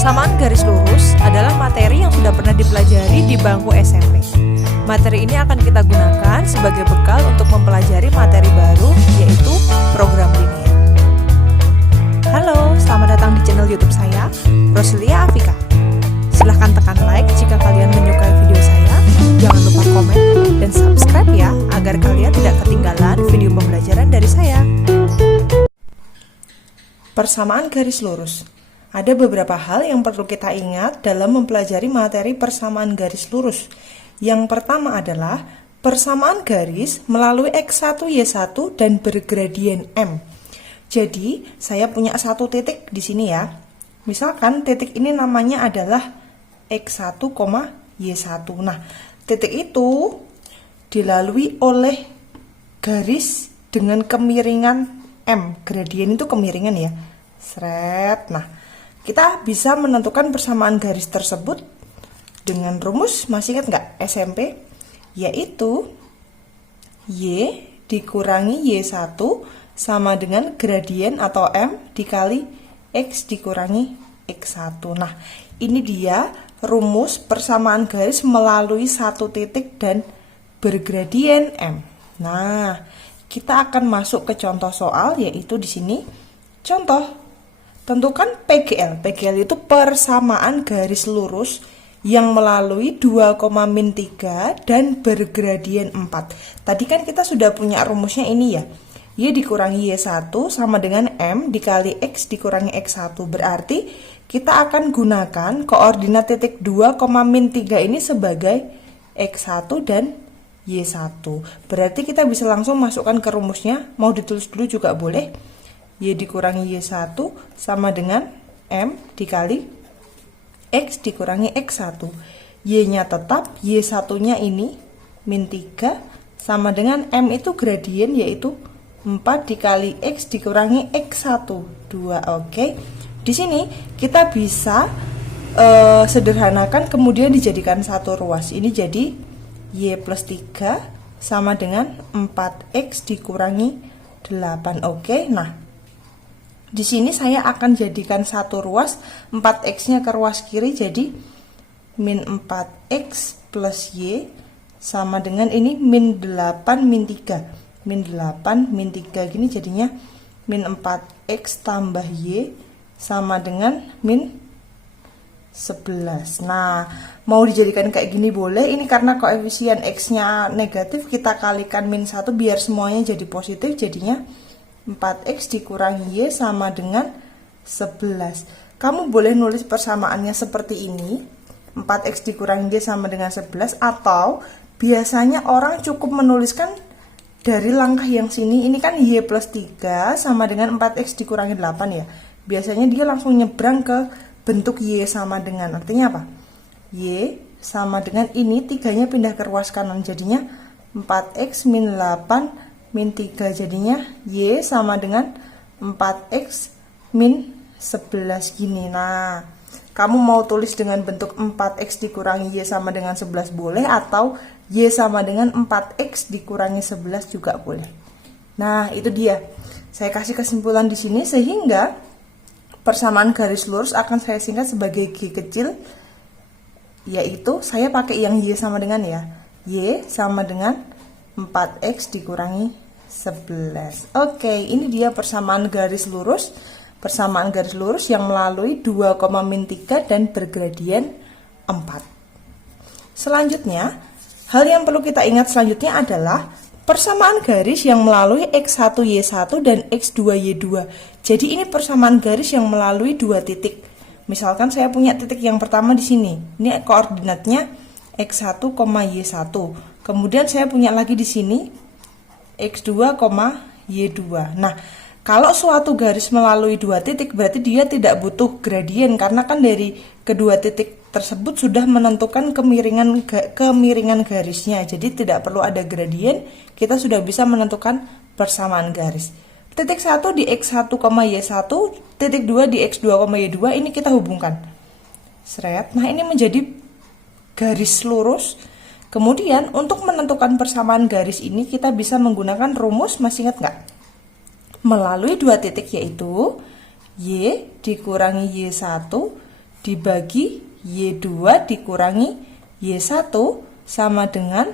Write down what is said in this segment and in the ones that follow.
Persamaan garis lurus adalah materi yang sudah pernah dipelajari di bangku SMP. Materi ini akan kita gunakan sebagai bekal untuk mempelajari materi baru, yaitu program linear. Halo, selamat datang di channel YouTube saya, Roslia Afika. Silahkan tekan like jika kalian menyukai video saya. Jangan lupa komen dan subscribe ya, agar kalian tidak ketinggalan video pembelajaran dari saya. Persamaan garis lurus. Ada beberapa hal yang perlu kita ingat dalam mempelajari materi persamaan garis lurus. Yang pertama adalah persamaan garis melalui X1, Y1 dan bergradien M. Jadi, saya punya satu titik di sini ya. Misalkan titik ini namanya adalah X1, Y1. Nah, titik itu dilalui oleh garis dengan kemiringan M. Gradien itu kemiringan ya. Seret. Nah, kita bisa menentukan persamaan garis tersebut dengan rumus, masih ingat nggak SMP? Yaitu Y dikurangi Y1 sama dengan gradien atau M dikali X dikurangi X1. Nah, ini dia rumus persamaan garis melalui satu titik dan bergradien M. Nah, kita akan masuk ke contoh soal, yaitu di sini contoh. Tentukan PGL. PGL itu persamaan garis lurus yang melalui 2,-3 dan bergradien 4. Tadi kan kita sudah punya rumusnya ini ya. Y dikurangi Y1 sama dengan M dikali X dikurangi X1. Berarti kita akan gunakan koordinat titik 2,-3 ini sebagai X1 dan Y1. Berarti kita bisa langsung masukkan ke rumusnya. Mau ditulis dulu juga boleh. Y dikurangi Y1 sama dengan M dikali X dikurangi X1. Y-nya tetap, Y1-nya ini min 3 sama dengan M itu gradien, yaitu 4 dikali X dikurangi X1. 2, oke. Di sini kita bisa sederhanakan kemudian dijadikan satu ruas. Ini jadi Y plus 3 sama dengan 4X dikurangi 8. Oke, nah di sini saya akan jadikan satu ruas, 4X-nya ke ruas kiri, jadi min 4X plus Y sama dengan ini min 8 min 3. Min 8 min 3 gini jadinya min 4X tambah Y sama dengan min 11. Nah, mau dijadikan kayak gini boleh. Ini karena koefisien X-nya negatif, kita kalikan min 1 biar semuanya jadi positif, jadinya 4X dikurangi Y sama dengan 11. Kamu boleh nulis persamaannya seperti ini, 4X dikurangi Y sama dengan 11, atau biasanya orang cukup menuliskan dari langkah yang sini. Ini kan Y plus 3 sama dengan 4X dikurangi 8 ya. Biasanya dia langsung nyebrang ke bentuk Y sama dengan, artinya apa? Y sama dengan ini, 3-nya pindah ke ruas kanan, jadinya 4X min 8 min 3, jadinya Y sama dengan 4X min 11 gini. Nah, kamu mau tulis dengan bentuk 4X dikurangi Y sama dengan 11 boleh, atau Y sama dengan 4X dikurangi 11 juga boleh. Nah, itu dia. Saya kasih kesimpulan di sini, sehingga persamaan garis lurus akan saya singkat sebagai G kecil, yaitu saya pakai yang Y sama dengan ya. Y sama dengan 4X dikurangi 11. Oke, ini dia persamaan garis lurus. Persamaan garis lurus yang melalui 2,-3 dan bergradien 4. Selanjutnya, hal yang perlu kita ingat selanjutnya adalah persamaan garis yang melalui X1, Y1 dan X2, Y2. Jadi ini persamaan garis yang melalui dua titik. Misalkan saya punya titik yang pertama di sini. Ini koordinatnya X1, Y1. Kemudian saya punya lagi di sini X2, Y2. Nah, kalau suatu garis melalui dua titik berarti dia tidak butuh gradien, karena kan dari kedua titik tersebut sudah menentukan kemiringan garisnya. Jadi tidak perlu ada gradien, kita sudah bisa menentukan persamaan garis. Titik 1 di X1, Y1, titik 2 di X2, Y2 ini kita hubungkan. Seret. Nah, ini menjadi garis lurus. Kemudian untuk menentukan persamaan garis ini kita bisa menggunakan rumus, masih ingat nggak? Melalui dua titik, yaitu Y dikurangi Y1 dibagi Y2 dikurangi Y1 sama dengan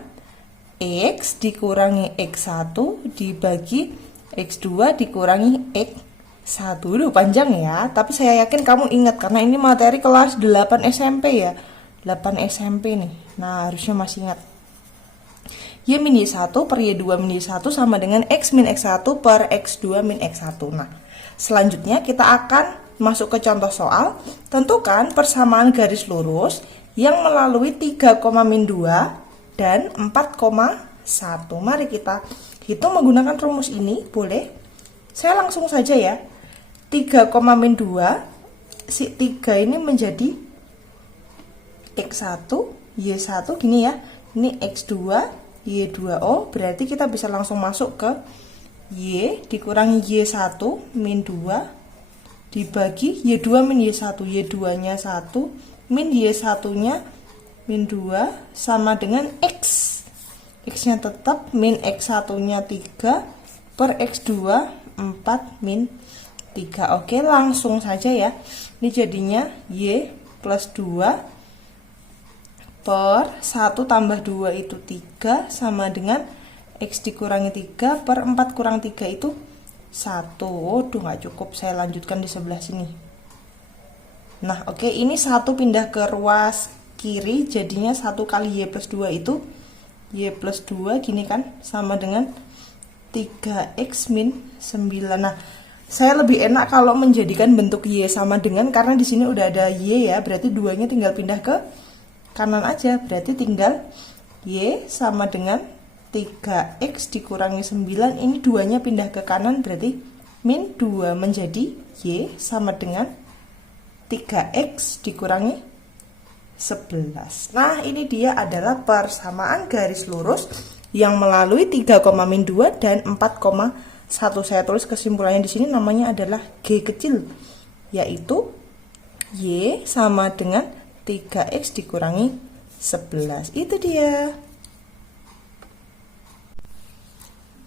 X dikurangi X1 dibagi X2 dikurangi X1. Duh, panjang ya, tapi saya yakin kamu ingat karena ini materi kelas 8 SMP ya. 8 SMP nih. Nah, harusnya masih ingat. Y min Y1 per Y2 min Y1 sama dengan X min X1 per X2 min X1. Nah, selanjutnya kita akan masuk ke contoh soal. Tentukan persamaan garis lurus yang melalui 3, min 2 dan 4,1. Mari kita hitung menggunakan rumus ini, boleh? Saya langsung saja ya. 3, min 2, si 3 ini menjadi X1, Y1 gini ya. Ini X2, Y2O, berarti kita bisa langsung masuk ke Y dikurangi Y1 min 2 dibagi Y2 min Y1, Y2 nya 1 min Y1 nya min 2 sama dengan X. X nya tetap min X1 nya 3 per X2 4 min 3. Oke, langsung saja ya. Ini jadinya Y plus 2 per 1 tambah 2 itu 3 sama dengan X dikurangi 3 per 4 kurang 3 itu 1. Waduh, nggak cukup, saya lanjutkan di sebelah sini. Nah, oke, ini 1 pindah ke ruas kiri, jadinya 1 kali Y plus 2 itu Y plus 2 gini kan, sama dengan 3X min 9. Nah, saya lebih enak kalau menjadikan bentuk Y sama dengan, karena di sini udah ada Y ya, berarti 2-nya tinggal pindah ke kanan aja, berarti tinggal Y sama dengan 3X dikurangi 9, ini 2-nya pindah ke kanan, berarti min 2 menjadi Y sama dengan 3X dikurangi 11. Nah, ini dia adalah persamaan garis lurus yang melalui 3, min 2 dan 4,1. Saya tulis kesimpulannya di sini, namanya adalah G kecil, yaitu Y sama dengan 3X dikurangi 11. Itu dia.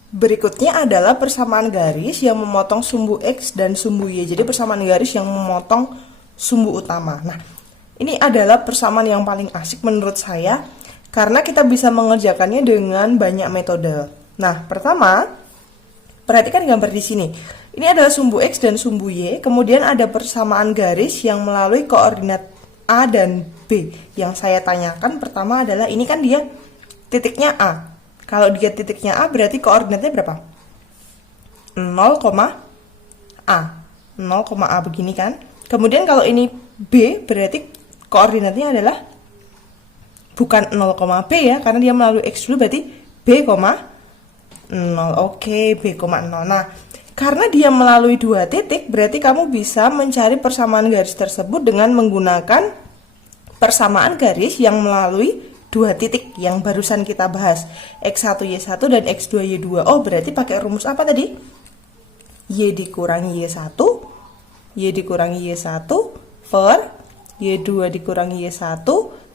Berikutnya adalah persamaan garis yang memotong sumbu X dan sumbu Y. Jadi persamaan garis yang memotong sumbu utama. Nah, ini adalah persamaan yang paling asik menurut saya karena kita bisa mengerjakannya dengan banyak metode. Nah, pertama, perhatikan gambar di sini. Ini adalah sumbu X dan sumbu Y. Kemudian ada persamaan garis yang melalui koordinat A dan B. Yang saya tanyakan pertama adalah, ini kan dia titiknya A. Kalau dia titiknya A berarti koordinatnya berapa? 0,A. 0,A begini kan. Kemudian kalau ini B berarti koordinatnya adalah bukan 0,B ya, karena dia melalui X dulu, berarti B, 0. Oke, B, 0. Nah, karena dia melalui 2 titik, berarti kamu bisa mencari persamaan garis tersebut dengan menggunakan persamaan garis yang melalui 2 titik yang barusan kita bahas, X1 Y1 dan X2 Y2. Oh, berarti pakai rumus apa tadi? Y dikurangi Y1, Y dikurangi Y1 per Y2 dikurangi Y1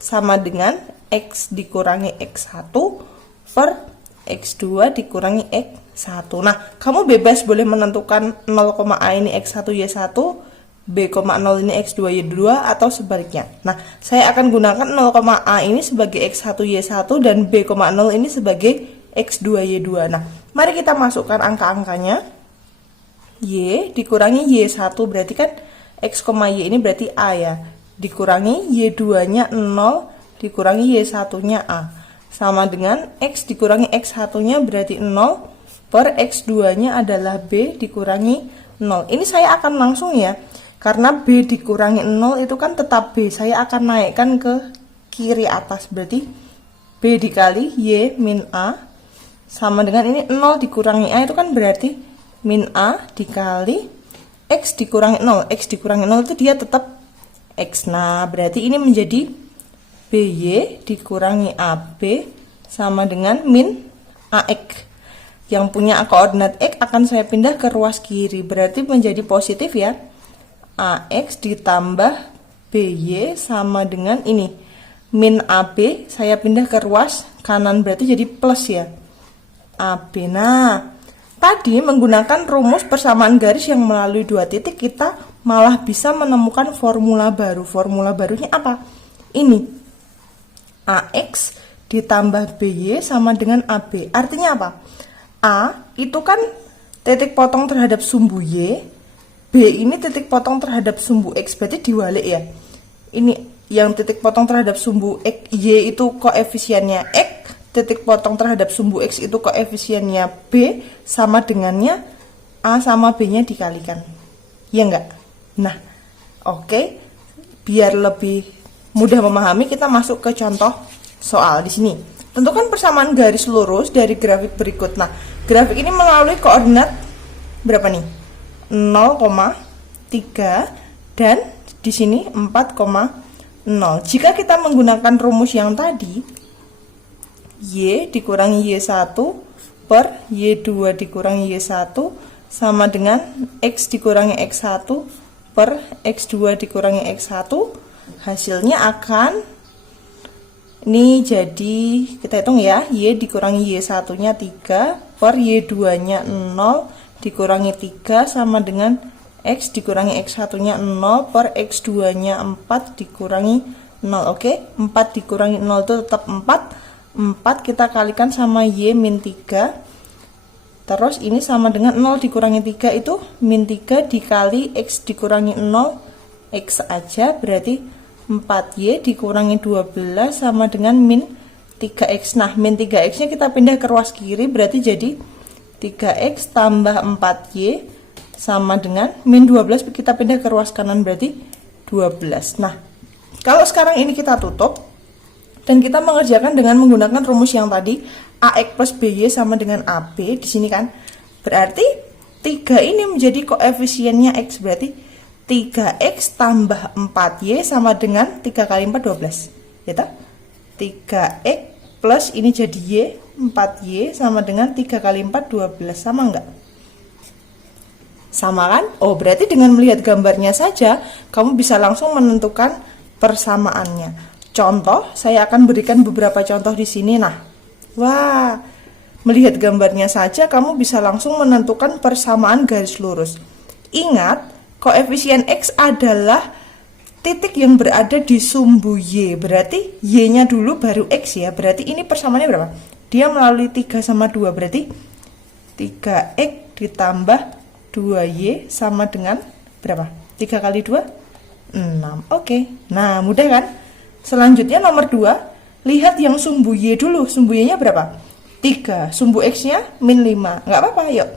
sama dengan X dikurangi X1 per X2 dikurangi X1. Nah, kamu bebas boleh menentukan 0,A ini X1 Y1, B,0 ini X2 Y2 atau sebaliknya. Nah, saya akan gunakan 0,A ini sebagai X1 Y1 dan B,0 ini sebagai X2 Y2. Nah, mari kita masukkan angka-angkanya. Y dikurangi Y1 berarti kan X, Y ini berarti A ya. Dikurangi Y2 nya 0 dikurangi Y1 nya A. Sama dengan X dikurangi X1 nya berarti 0 per X2 nya adalah B dikurangi 0. Ini saya akan langsung ya. Karena B dikurangi 0 itu kan tetap B. Saya akan naikkan ke kiri atas. Berarti B dikali Y min A sama dengan ini 0 dikurangi A itu kan berarti min A dikali X dikurangi 0. X dikurangi 0 itu dia tetap X. Nah, berarti ini menjadi BY dikurangi AB sama dengan min AX. Yang punya koordinat X akan saya pindah ke ruas kiri. Berarti menjadi positif ya. AX ditambah BY sama dengan ini. Min AB saya pindah ke ruas kanan. Berarti jadi plus ya. AB. Nah, tadi menggunakan rumus persamaan garis yang melalui 2 titik kita malah bisa menemukan formula baru. Formula barunya apa? Ini AX ditambah BY sama dengan AB. Artinya apa? A itu kan titik potong terhadap sumbu Y, B ini titik potong terhadap sumbu X, berarti diwalik ya. Ini yang titik potong terhadap sumbu X, Y itu koefisiennya X, titik potong terhadap sumbu X itu koefisiennya B, sama dengannya A sama B-nya dikalikan. Ya enggak? Nah, oke. Biar lebih mudah memahami, kita masuk ke contoh soal di sini. Tentukan persamaan garis lurus dari grafik berikut. Nah, grafik ini melalui koordinat berapa nih? 0,3 dan di sini 4,0. Jika kita menggunakan rumus yang tadi, Y dikurangi Y1 per Y2 dikurangi Y1 sama dengan X dikurangi X1 per X2 dikurangi X1, hasilnya akan ini jadi, kita hitung ya, Y dikurangi Y1 nya 3 per Y2 nya 0 dikurangi 3 sama dengan X dikurangi X1 nya 0 per X2 nya 4 dikurangi 0. Oke, 4 dikurangi 0 itu tetap 4. 4 kita kalikan sama Y min 3. Terus ini sama dengan 0 dikurangi 3 itu min 3 dikali X dikurangi 0 X aja, berarti 4Y dikurangi 12 sama dengan min 3X. Nah, min 3X nya kita pindah ke ruas kiri, berarti jadi 3X tambah 4Y sama dengan min 12 kita pindah ke ruas kanan, berarti 12. Nah, kalau sekarang ini kita tutup dan kita mengerjakan dengan menggunakan rumus yang tadi, AX plus BY sama dengan AB di sini kan. Berarti 3 ini menjadi koefisiennya X, berarti 3X tambah 4Y sama dengan 3 kali 4 12. Ya toh? 3X plus ini jadi Y, 4Y sama dengan 3 kali 4 12. Sama enggak? Sama kan? Oh, berarti dengan melihat gambarnya saja kamu bisa langsung menentukan persamaannya. Contoh, saya akan berikan beberapa contoh di sini. Nah, wah, melihat gambarnya saja kamu bisa langsung menentukan persamaan garis lurus. Ingat, koefisien X adalah titik yang berada di sumbu Y. Berarti Y-nya dulu baru X ya. Berarti ini persamaannya berapa? Dia melalui 3 sama 2. Berarti 3X ditambah 2Y sama dengan berapa? 3 kali 2? 6. Oke. Nah, mudah kan? Selanjutnya nomor 2, lihat yang sumbu Y dulu. Sumbu Y-nya berapa? 3. Sumbu X-nya min 5. Nggak apa-apa, yuk.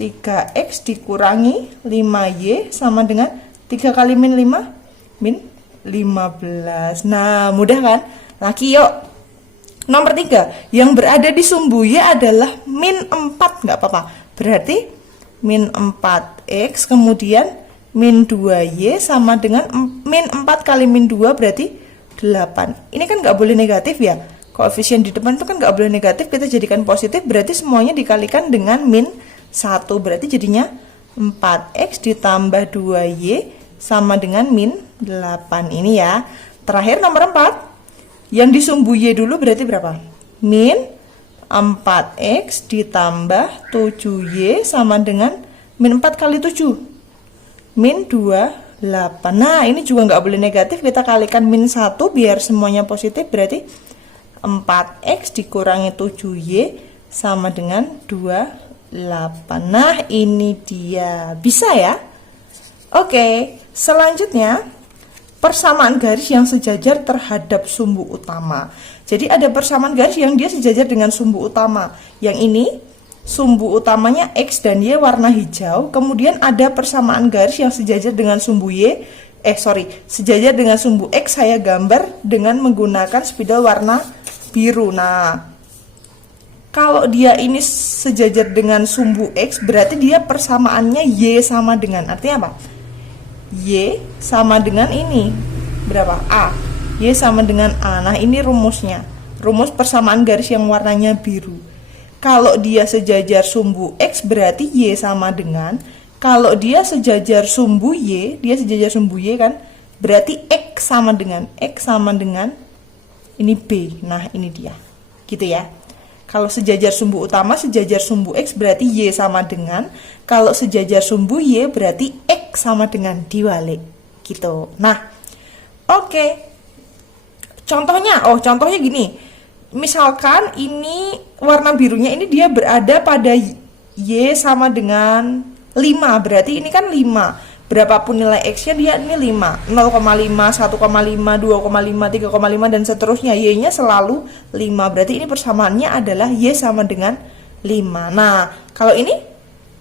3X dikurangi 5Y sama dengan 3 kali min 5, min 15. Nah, mudah kan? Lagi yuk. Nomor 3, yang berada di sumbu Y adalah min 4. Nggak apa-apa. Berarti min 4X kemudian min 2Y sama dengan min 4 kali min 2 berarti 8. Ini kan nggak boleh negatif ya. Koefisien di depan itu kan nggak boleh negatif, kita jadikan positif, berarti semuanya dikalikan dengan min 1. Berarti jadinya 4X ditambah 2Y sama dengan min 8. Ini ya. Terakhir nomor 4. Yang di sumbu Y dulu berarti berapa? Min 4X ditambah 7Y sama dengan min 4 kali 7. Min 28. Nah, ini juga nggak boleh negatif, kita kalikan min 1 biar semuanya positif, berarti 4X dikurangi 7Y sama dengan 28. Nah, ini dia. Bisa ya? Oke, selanjutnya persamaan garis yang sejajar terhadap sumbu utama. Jadi ada persamaan garis yang dia sejajar dengan sumbu utama. Yang ini sumbu utamanya X dan Y warna hijau. Kemudian ada persamaan garis yang sejajar dengan sumbu sejajar dengan sumbu X, saya gambar dengan menggunakan spidol warna biru. Nah, kalau dia ini sejajar dengan sumbu X, berarti dia persamaannya Y sama dengan, artinya apa? Y sama dengan ini berapa? A. Y sama dengan A. Nah, ini rumusnya. Rumus persamaan garis yang warnanya biru. Kalau dia sejajar sumbu X berarti Y sama dengan, kalau dia sejajar sumbu Y, dia sejajar sumbu Y kan, berarti X sama dengan ini B. Nah, ini dia. Gitu ya. Kalau sejajar sumbu utama, sejajar sumbu X berarti Y sama dengan. Kalau sejajar sumbu Y berarti X sama dengan diwalik. Gitu. Nah, oke. Contohnya gini. Misalkan ini warna birunya ini dia berada pada Y sama dengan 5. Berarti ini kan 5. Berapapun nilai X-nya dia ini 5, 0,5, 1,5, 2,5, 3,5 dan seterusnya. Y-nya selalu 5. Berarti ini persamaannya adalah Y sama dengan 5. Nah, kalau ini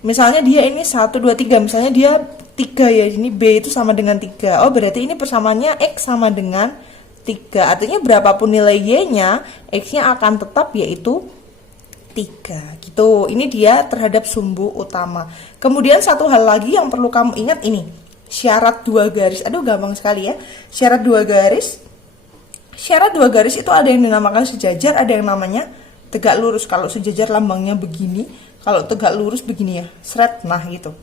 misalnya dia ini 1, 2, 3, misalnya dia 3 ya, ini B itu sama dengan 3. Oh, berarti ini persamaannya X sama dengan 3. Artinya berapapun nilai Y-nya, X-nya akan tetap yaitu 3 gitu. Ini dia terhadap sumbu utama. Kemudian satu hal lagi yang perlu kamu ingat ini, syarat 2 garis. Aduh, gampang sekali ya. Syarat 2 garis. Syarat 2 garis itu ada yang dinamakan sejajar, ada yang namanya tegak lurus. Kalau sejajar lambangnya begini, kalau tegak lurus begini ya, seret. Nah, gitu.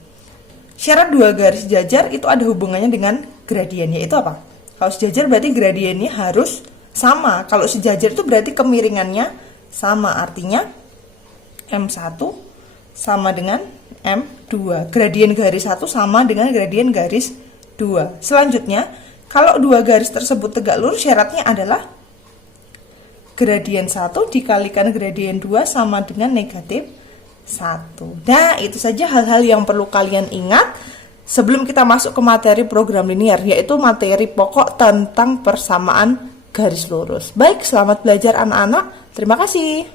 Syarat 2 garis sejajar itu ada hubungannya dengan gradiennya. Itu apa? Kalau sejajar berarti gradiennya harus sama. Kalau sejajar itu berarti kemiringannya sama. Artinya M1 sama dengan M2. Gradien garis 1 sama dengan gradien garis 2. Selanjutnya, kalau 2 garis tersebut tegak lurus, syaratnya adalah gradien 1 dikalikan gradien 2 sama dengan negatif 1. Nah, itu saja hal-hal yang perlu kalian ingat sebelum kita masuk ke materi program linear, yaitu materi pokok tentang persamaan garis lurus. Baik, selamat belajar anak-anak. Terima kasih.